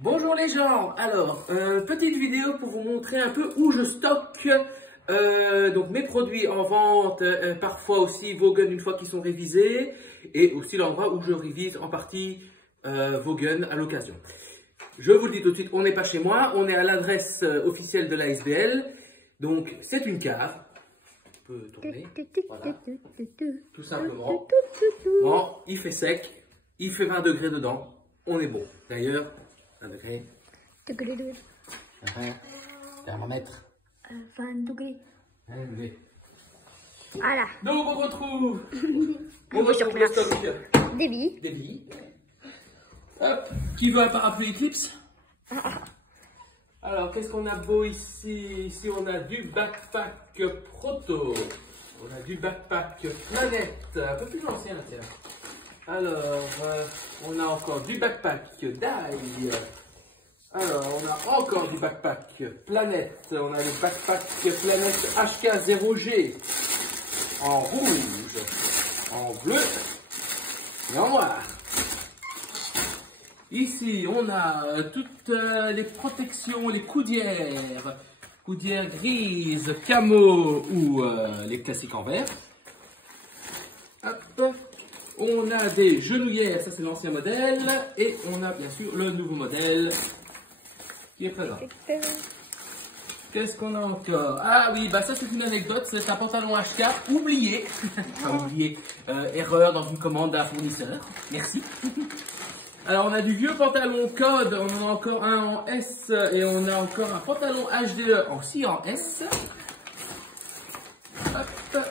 Bonjour les gens, alors petite vidéo pour vous montrer un peu où je stocke donc mes produits en vente, parfois aussi Vogan une fois qu'ils sont révisés, et aussi l'endroit où je révise en partie Vogan à l'occasion. Je vous le dis tout de suite, on n'est pas chez moi, on est à l'adresse officielle de l'ASBL, donc c'est une cave, on peut tourner, voilà, tout simplement. Bon, il fait sec, il fait 20 degrés dedans, on est bon. D'ailleurs, 1 degré. Thermomètre. 20 degrés. 1 degré. Voilà. Donc on retrouve Sur le stock des billes. des billes. Hop. Qui veut un parapluie Eclipse? Alors qu'est-ce qu'on a beau ici? Ici on a du backpack Proto. On a du backpack Planète. Un peu plus ancien, tiens. Alors, on a encore du backpack Dye. Alors, on a encore du backpack Planète. On a le backpack Planète HK0G en rouge, en bleu et en noir. Ici, on a toutes les protections, les coudières. Coudières grises, camo ou les classiques en vert. Hop. On a des genouillères, ça c'est l'ancien modèle, et on a bien sûr le nouveau modèle qui est présent. Qu'est-ce qu'on a encore? Ah oui, bah ça c'est une anecdote, c'est un pantalon HK oublié, enfin oublié, erreur dans une commande d'un fournisseur, merci. Alors on a du vieux pantalon code, on en a encore un en S, et on a encore un pantalon HDE aussi en S. Hop.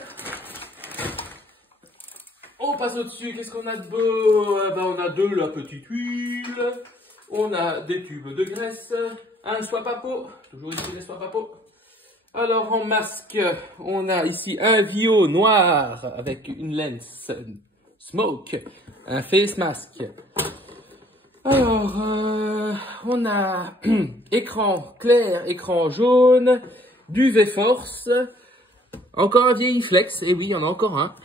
On passe au-dessus, qu'est-ce qu'on a de beau? On a de la petite huile, on a des tubes de graisse, un swap-à-pot, toujours ici les swap-à-pot. Alors en masque, on a ici un Vio noir avec une lens smoke, un face mask. Alors, on a écran clair, écran jaune, du V-Force, encore un vieil iFlex, et oui, il y en a encore un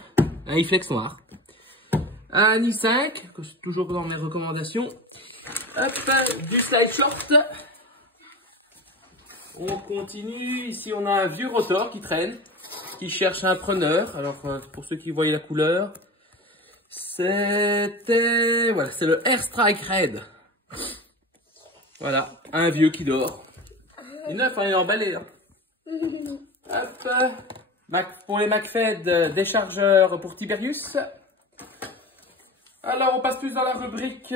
iFlex noir. Un i5, toujours dans mes recommandations. Hop, du slide short. On continue. Ici, on a un vieux rotor qui traîne, qui cherche un preneur. Alors, pour ceux qui voient la couleur, c'était... Voilà, c'est le Airstrike Red. Voilà, un vieux qui dort. Il est neuf, il est emballé. Hein. Hop, pour les McFed, des chargeurs pour Tiberius. Alors, on passe plus dans la rubrique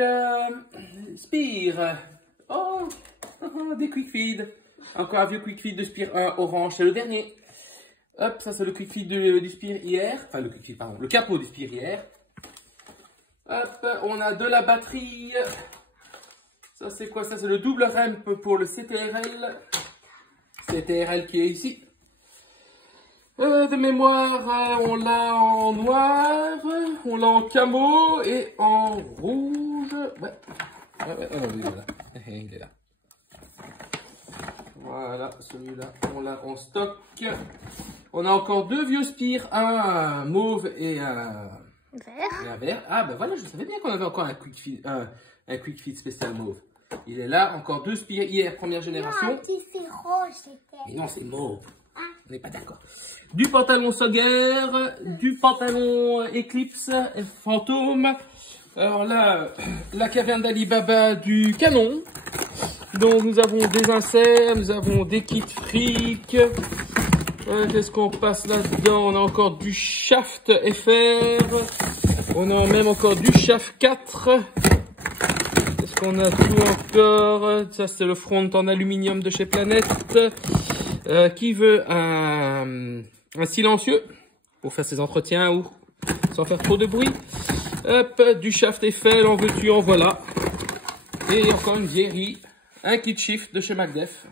Spire. Oh, des Quick Feed. Encore un vieux Quick Feed de Spire 1 orange, c'est le dernier. Hop, ça c'est le Quick Feed du Spire hier. Enfin, le Quick Feed, pardon, le capot du Spire hier. Hop, on a de la batterie. Ça c'est quoi? Ça c'est le double ramp pour le CTRL. CTRL qui est ici. De mémoire, on l'a en noir, on l'a en camo et en rouge. Ouais, voilà. Il est là. Voilà, celui-là, on l'a en stock. On a encore deux vieux Spire, un mauve et un vert. Ah ben voilà, je savais bien qu'on avait encore un Quick Feed spécial mauve. Il est là, encore deux Spire hier, première génération. Non, petit fil rouge, c'était. Mais non, c'est mauve. On n'est pas d'accord. Du pantalon Sogger, du pantalon Eclipse Fantôme. Alors là, la caverne d'Alibaba du canon. Donc nous avons des inserts, nous avons des kits fric. Qu'est-ce qu'on passe là-dedans? On a encore du shaft FR. On a même encore du shaft 4. Qu'est-ce qu'on a tout encore? Ça c'est le front en aluminium de chez Planète. Qui veut un silencieux pour faire ses entretiens ou sans faire trop de bruit. Hop, du shaft Eiffel, en veux-tu, en voilà. Et encore une vieillerie, un kit shift de chez MacDef,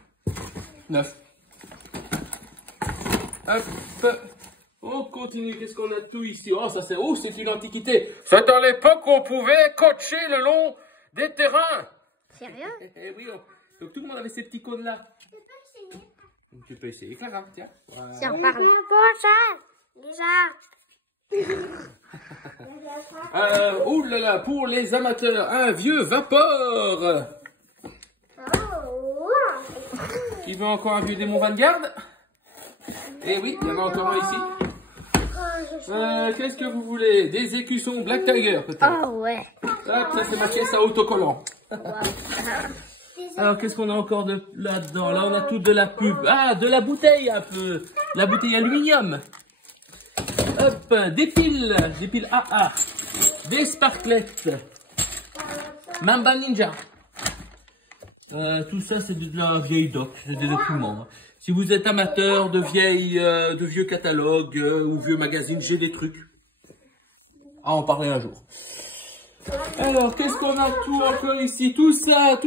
neuf. Hop, on continue, qu'est-ce qu'on a tout ici? Oh, ça c'est une antiquité. C'est à l'époque où on pouvait coacher le long des terrains. Sérieux? Oui, donc tout le monde avait ces petits cônes là. Tu peux essayer, Clara, tiens. Voilà. Si on parle. Oh là là, pour les amateurs, un vieux vapeur. Qui veut encore un vieux démon Vanguard? Eh oui, il y en a encore un ici. Qu'est-ce que vous voulez? Des écussons Black Tiger, peut-être? Oh ouais. Hop, ça c'est ma pièce à autocollant. Alors, qu'est-ce qu'on a encore là-dedans? Là, on a tout de la pub. Ah, de la bouteille un peu. La bouteille aluminium. Hop, des piles AA. Des sparklettes. Mamba Ninja. Tout ça, c'est de la vieille doc, c'est des documents. Si vous êtes amateur de vieux catalogues ou vieux magazines, j'ai des trucs à en parler un jour. Alors, qu'est-ce qu'on a tout encore ici? Tout ça,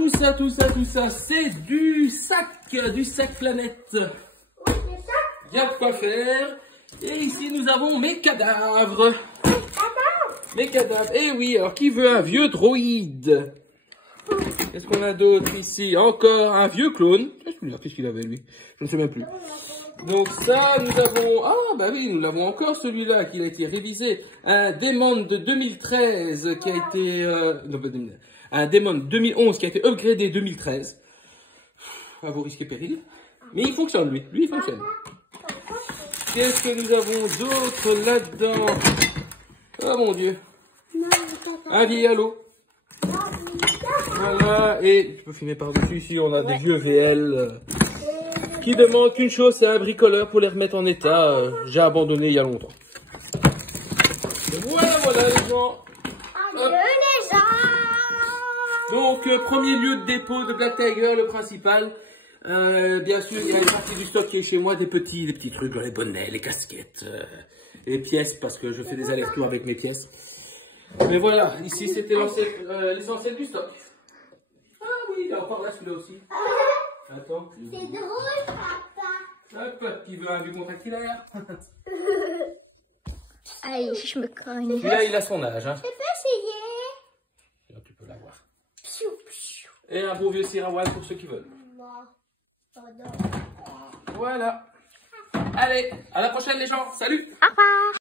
c'est du sac planète. Il y a de quoi faire. Et ici, nous avons mes cadavres. Mes cadavres. Eh oui, alors qui veut un vieux droïde? Qu'est-ce qu'on a d'autre ici? Encore un vieux clone. Qu'est-ce qu'il avait lui? Je ne sais même plus. Donc ça, nous avons... Ah bah oui, nous l'avons encore celui-là qui a été révisé. Un Demon de 2013 qui a été... un Demon 2011 qui a été upgradé 2013. À vos risques et périls. Mais il fonctionne lui. Lui il fonctionne. Qu'est-ce que nous avons d'autre là-dedans? Oh mon Dieu. Un vieil halo. Voilà, et je peux filmer par-dessus. Ici, on a des vieux VL qui demandent qu'une chose, c'est un bricoleur pour les remettre en état. J'ai abandonné il y a longtemps. Voilà les gens. Donc, premier lieu de dépôt de Black Tiger, le principal. Bien sûr, il y a une partie du stock qui est chez moi, des petits trucs, les bonnets, les casquettes, les pièces, parce que je fais des allers-retours avec mes pièces. Mais voilà, ici c'était l'essentiel du stock. Ah oui, il y a encore là celui-là aussi. Attends. C'est drôle, papa. Hop, qui veut un vieux contractilaire. Aïe, je me cogne. Celui-là, il a son âge. Hein. Je peux essayer. Là, tu peux l'avoir. Et un beau vieux Sirawan pour ceux qui veulent. Voilà. Allez, à la prochaine les gens. Salut. Au revoir.